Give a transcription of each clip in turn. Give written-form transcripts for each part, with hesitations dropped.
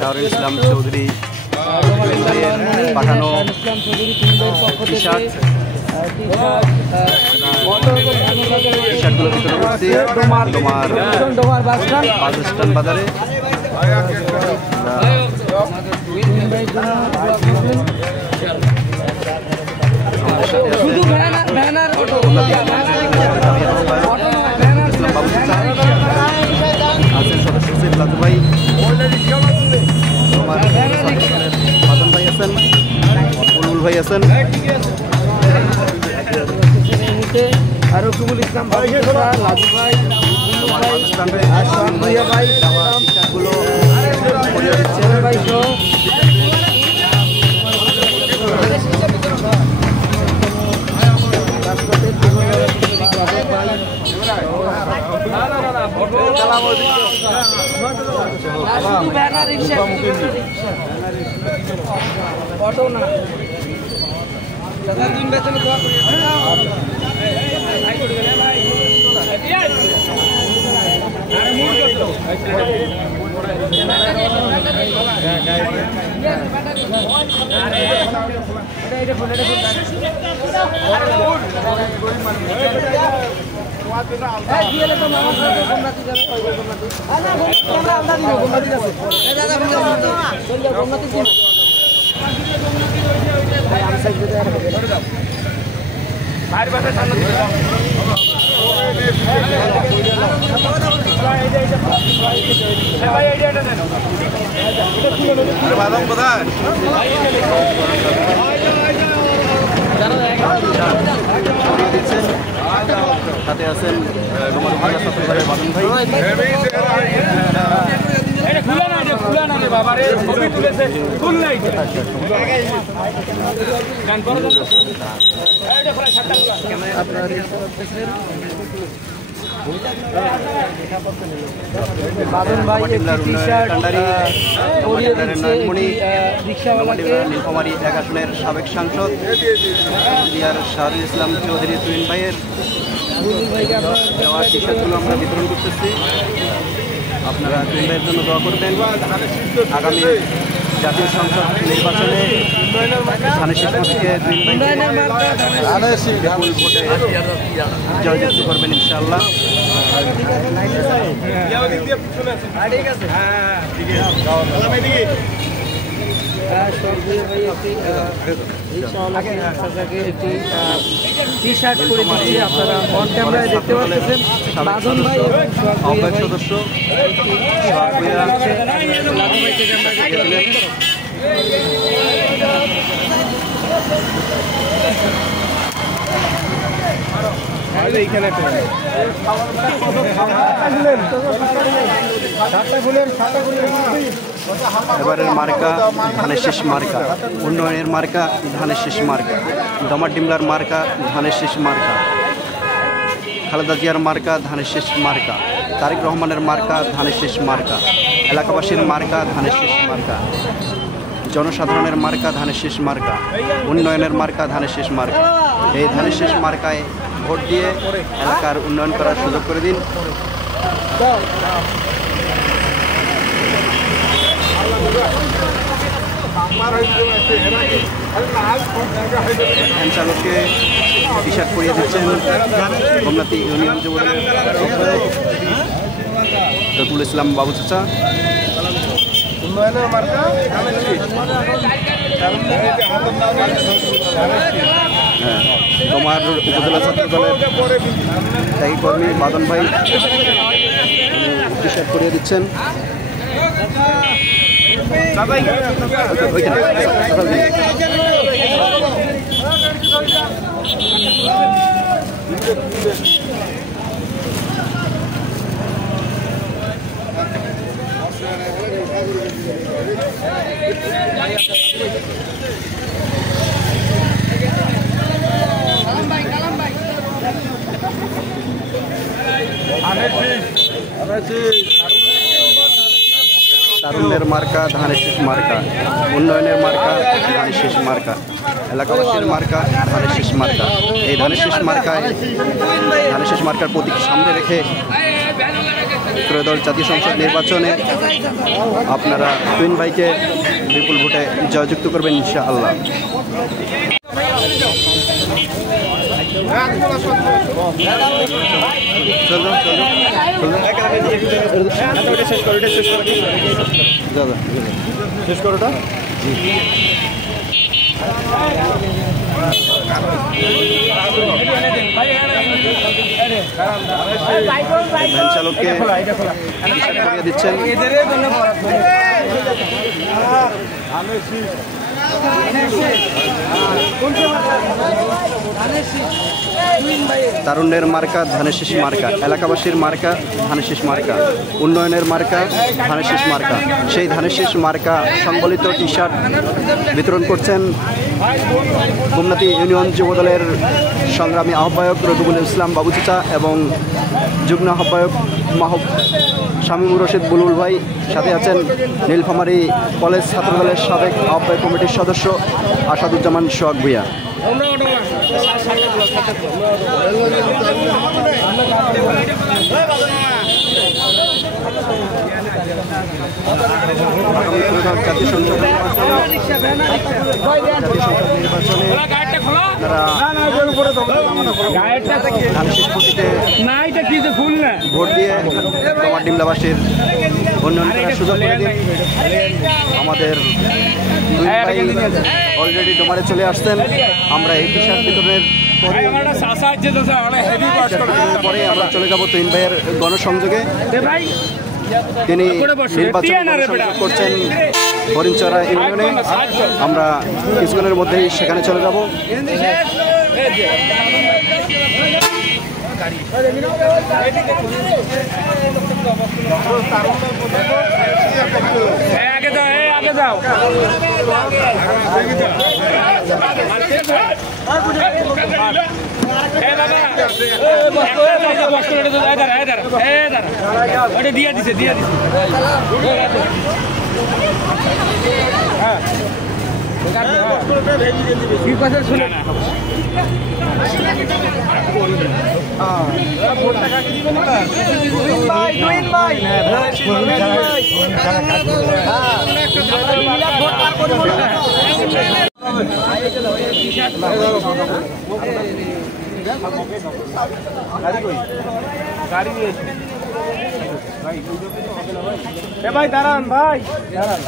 শাহরুল ইসলাম চৌধুরী পাঠানো টি-শার্ট টি-শার্টগুলো বিতরণ করছি তোমার বাস স্ট্যান্ড বাজারে। সদস্য লাদু ভাই, তোমার বাদন ভাই আছেন, বুলবুল ভাই আছেন, আর রকিবুল ইসলাম ভাই, লাদু ভাই, ভাই গুলো ভাই অটো না দিন বেতন সাথে আছেন বাদন ভাই। বাদন ভাই নীলফামারী 1 আসনের সাবেক সাংসদ শাহরুল ইসলাম চৌধুরী তুহিন ভাইয়ের দেওয়া টি-শার্টগুলো আমরা বিতরণ করতেছি। আপনারা তুহিন ভাইয়ের জন্য দোয়া করবেন। আগামী জাতীয় সংসদ নির্বাচনে ধানের শীষ থেকে তুহিন ভাইকে জয়যুক্ত করবেন ইনশাআল্লাহ। টি-শার্ট করে দিচ্ছি, আপনারা অন ক্যামেরায় দেখতে পাচ্ছেন। বাদন ভাই আহ্বায়ক সদস্য এবারের মার্কা ধানের শীষ মার্কা, উন্নয়নের মার্কা ধানের শীষ মার্কা, ডমার ডিমলার মার্কা ধানের শীষ মার্কা, খালেদা জিয়ার মার্কা ধানের শীষ মার্কা, তারেক রহমানের মার্কা ধানের শীষ মার্কা, এলাকাবাসীর মার্কা ধানের শীষ মার্কা, জনসাধারণের মার্কা ধানের শীষ মার্কা, উন্নয়নের মার্কা ধানের শীষ মার্কা। এই ধানের শীষ মার্কায় ভোট দিয়ে এলাকার উন্নয়ন করার সুযোগ করে দিন। ভ্যান চালককে টি-শার্ট পরিয়ে দিচ্ছেন হোমনাথি ইউনিয়ন যুবদলের রকিবুল ইসলাম বাবু চাচা। তোমার উপজেলা ছাত্র দলের ত্যাগী কর্মী বাদন ভাই টি-শার্ট পরিয়ে দিচ্ছেন। তারুণ্যের মার্কা ধানের শীষ মার্কা, উন্নয়নের মার্কা ধানের শীষ মার্কা। এলাকাবাসীর মার্কা ধানের শীষ মার্কা। এই ধানের শীষ মার্কার প্রতীক সামনে রেখে ত্রয়োদশ জাতীয় সংসদ নির্বাচনে আপনারা তুহিন ভাইকে বিপুল ভোটে জয়যুক্ত করবেন ইনশাআল্লাহ। শেষ করোটা ভ্যান চালককে দিচ্ছেন। তারুণ্যের মার্কা ধানের শীষ মার্কা, এলাকাবাসীর মার্কা ধানের শীষ মার্কা, উন্নয়নের মার্কা ধানের শীষ মার্কা। সেই ধানের শীষ মার্কা সংবলিত টি শার্ট বিতরণ করছেন গোমনাথী ইউনিয়ন যুবদলের সংগ্রামী আহ্বায়ক রবিউল ইসলাম বাবু চাচা এবং যুগ্ম আহ্বায়ক শামীমুর রশিদ বুলবুল ভাই। সাথে আছেন নীলফামারী কলেজ ছাত্রদলের সাবেক আহ্বায়ক কমিটির সদস্য আসাদুজ্জামান সোহাগ ভূঁইয়া। জাতীয় সংসদ নির্বাচনে ভোট দিয়ে ডোমার ডিমলাবাসীর উন্নয়ন করার সুযোগ করে দিন। আমাদের অলরেডি ডোমারে চলে আসছেন। আমরা এই টি শার্ট বিতরণের পরে আমরা চলে যাব তুহিন ভাইয়ের গণসংযোগে। তিনি নির্বাচন করছেন হরিণচরা ইউনিয়নে। আমরা কিছুক্ষণের মধ্যেই সেখানে চলে যাব। আগে যাও দিয়ে দিছে শুনে না ভাই দাঁড়ান ভাই দাঁড়ান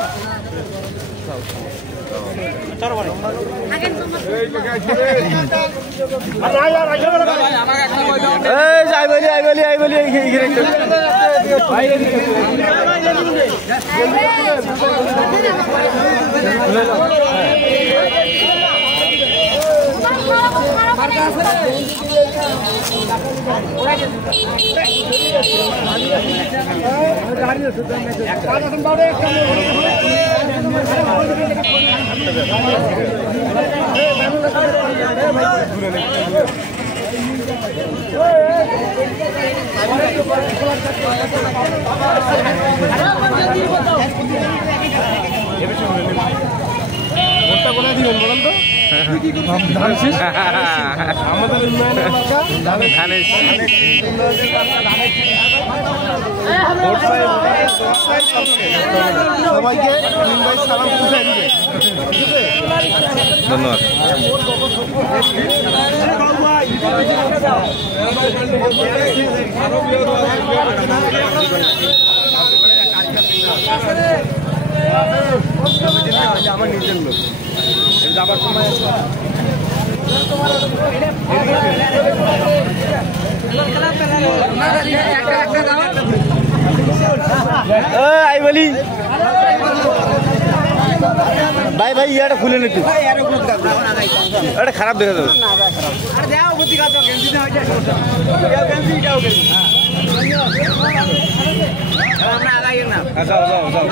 ধন্যবাদ। আমার নিজের লোক যাবার সময় আই বলি ভাই ভাই ইয়াটা খুলে নিতে এটা খারাপ দেখা যাবে যাও যাও যাও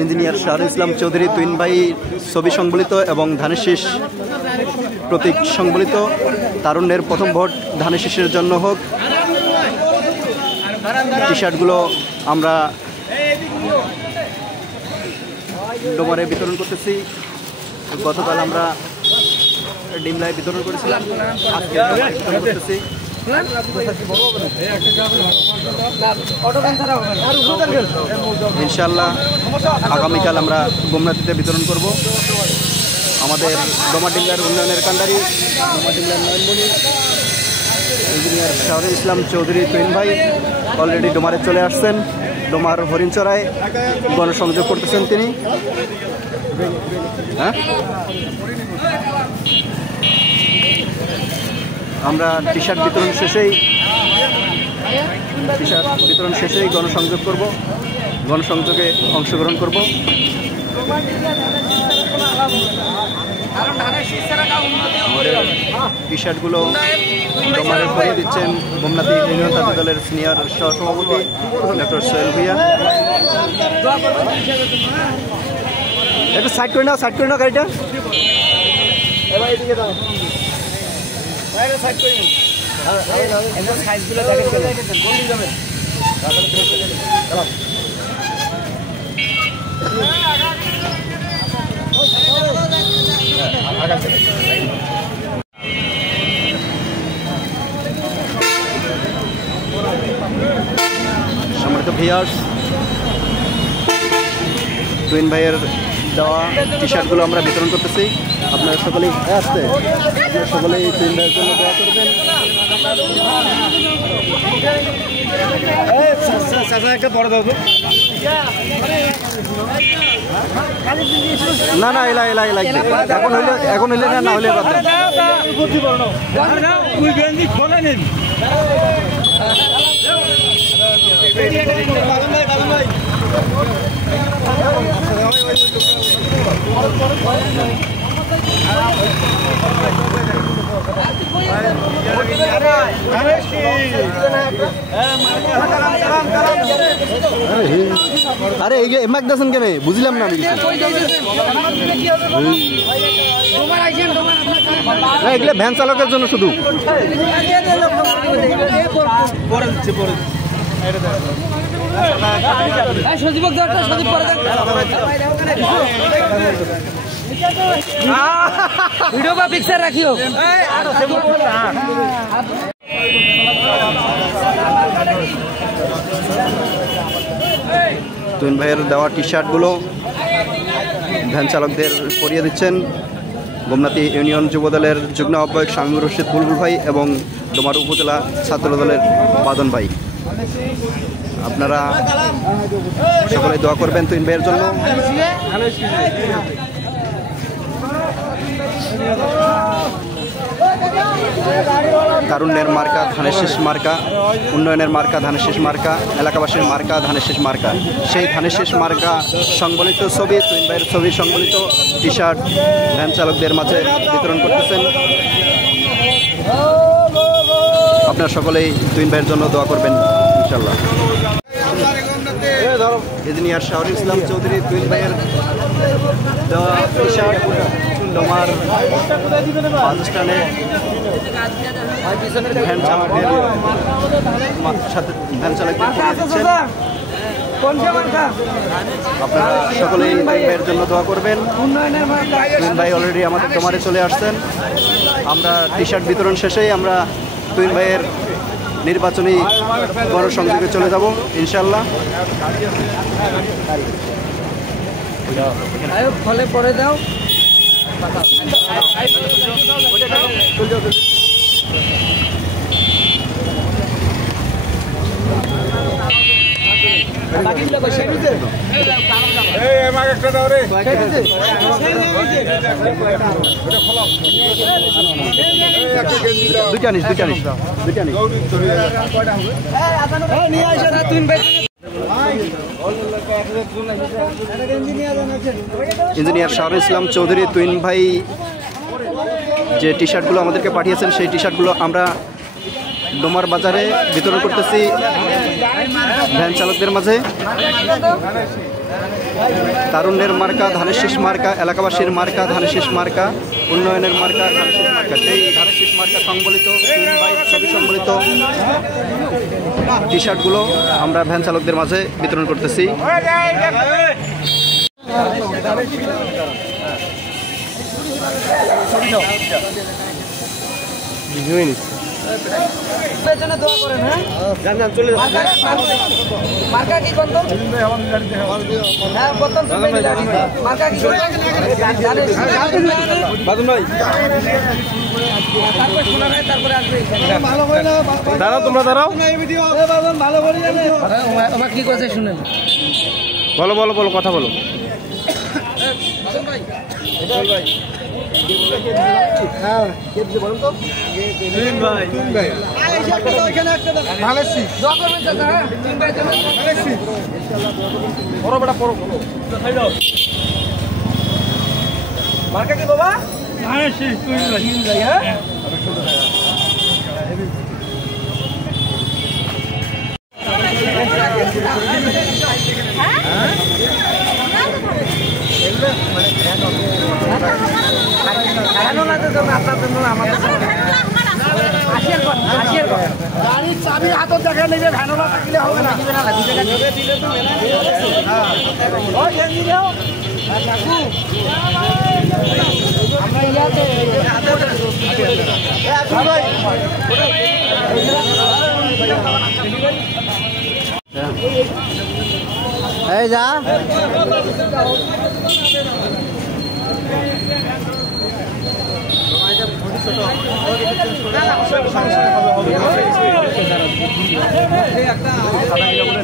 ইঞ্জিনিয়ার শাহরুল ইসলাম চৌধুরী তুইন ভাই ছবি সংবলিত এবং ধানের শীষ প্রতীক সংবলিত তারুণ্যের প্রথম ভোট ধানের শীষের জন্য হোক। টি শার্টগুলো আমরা ডোমারে বিতরণ করতেছি। গতকাল আমরা ডিমলায় বিতরণ করেছিলাম, আজকে বিতরণ করতেছি। ইনশাল্লাহ আগামীকাল আমরা গোমনাথিতে বিতরণ করব। আমাদের ডোমাডিমলার উন্নয়নের কান্ডারি ডোমাডিমলার নয়নমণি ইঞ্জিনিয়ার শাহরুল ইসলাম চৌধুরী তুইন ভাই অলরেডি ডোমারে চলে আসছেন। ডোমার হরিণচড়ায় গণসংযোগ করতেছেন তিনি। হ্যাঁ, আমরা টি শার্ট বিতরণ শেষেই গণসংযোগ করব, গণসংযোগে অংশগ্রহণ করব। টি শার্টগুলো ডোমারে করে দিচ্ছেন গোমনাথি ইউনিয়ন ছাত্র দলের সিনিয়র সহসভাপতি ডক্টর সোহেল ভুইয়া। একটু সাইড করে নাও গাড়িটা। সম্মানিত ভিউয়ার্স, তুইন ভাইয়ের দেওয়া টি শার্টগুলো আমরা বিতরণ করতেছি। আপনারা সকলেই সকলেই তুইন ভাইয়ের জন্য দোয়া করবেন। না না এলা এখন হইলে না হলে আরে এমাক দাসন কেন বুঝলাম না আমি। এগুলো ভ্যান চালকের জন্য শুধু। ভিডিও বা পিকচার রাখিও। তুইন ভাইয়ের দেওয়া টি শার্টগুলো ভ্যান চালকদের পরিয়ে দিচ্ছেন গোমনাথি ইউনিয়ন যুবদলের যুগ্ম আহ্বায়ক শামীমুর রশিদ বুলবুল ভাই এবং ডোমার উপজেলা ছাত্র দলের বাদন ভাই। আপনারা সকলে দোয়া করবেন তুইন ভাইয়ের জন্য। তারুণ্যের মার্কা ধানের শীষ মার্কা, উন্নয়নের মার্কা ধানের শীষ মার্কা, এলাকাবাসীর মার্কা ধানের শীষ মার্কা। সেই ধানের শীষ মার্কা সংবলিত ছবি, তুইন ভাইয়ের ছবি সংবলিত টি শার্ট ভ্যান চালকদের মাঝে বিতরণ করতেছেন। আপনারা সকলেই তুইন ভাইয়ের জন্য দোয়া করবেন ইনশাল্লাহ। ইঞ্জিনিয়ার শাহরুল ইসলাম চৌধুরী তুইন ভাইয়ের দেওয়া টি শার্ট ডোমার বাস স্ট্যান্ডে ভ্যান চালকদের দিচ্ছেন। আপনারা সকলেই তুইন ভাইয়ের জন্য দোয়া করবেন। তুইন ভাই অলরেডি আমাদের ডোমারে চলে আসছেন। আমরা টি শার্ট বিতরণ শেষেই আমরা তুইন ভাইয়ের নির্বাচনী গণসংযোগে চলে যাব ইনশাল্লাহ। ফলে পরে দাও। দুইটা নিস ইঞ্জিনিয়ার শাহরুল ইসলাম চৌধুরী তুইন ভাই যে টি শার্টগুলো আমাদেরকে পাঠিয়েছেন সেই টি শার্টগুলো আমরা ডোমার বাজারে বিতরণ করতেছি ভ্যান চালকদের মাঝে। তারুণ্যের মার্কা ধানের শীষ মার্কা, এলাকাবাসীর মার্কা ধানের শীষ মার্কা, উন্নয়নের মার্কা ধানের শীষ মার্কা, সেই ধানের শীষ মার্কা সংবলিত ছবি সংবলিত টি শার্টগুলো আমরা ভ্যান চালকদের মাঝে বিতরণ করতেছি। দাঁড়াও, তোমরা দাঁড়াও, কি কথা শুনেন? বলো বলো বলো, কথা বলো। মার্কা কি বাবা? গাড়ির চাবি হাতত দেখা নেবে, ভ্যানলা থাকলে হবে না। এই যা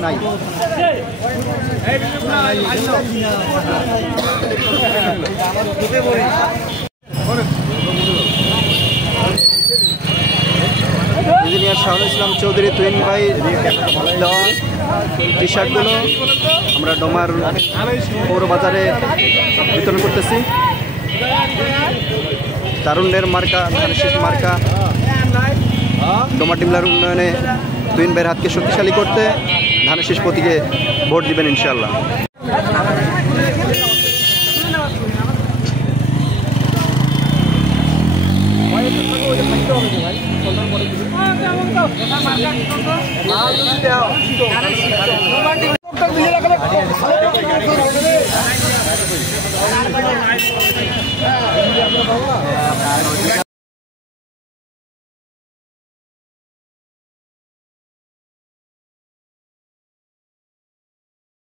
নাই ইঞ্জিনিয়ার শাহরুল ইসলাম চৌধুরী তুইন ভাই দেওয়া টি শার্টগুলো আমরা ডোমার পৌর বাজারে বিতরণ করতেছি। তারুণ্যের মার্কা ধানের শীষ মার্কা, ডোমার ডিমলার উন্নয়নে তুইন ভাইয়ের হাতকে শক্তিশালী করতে ধানের শীষ প্রতীকে ভোট দিবেন ইনশাআল্লাহ।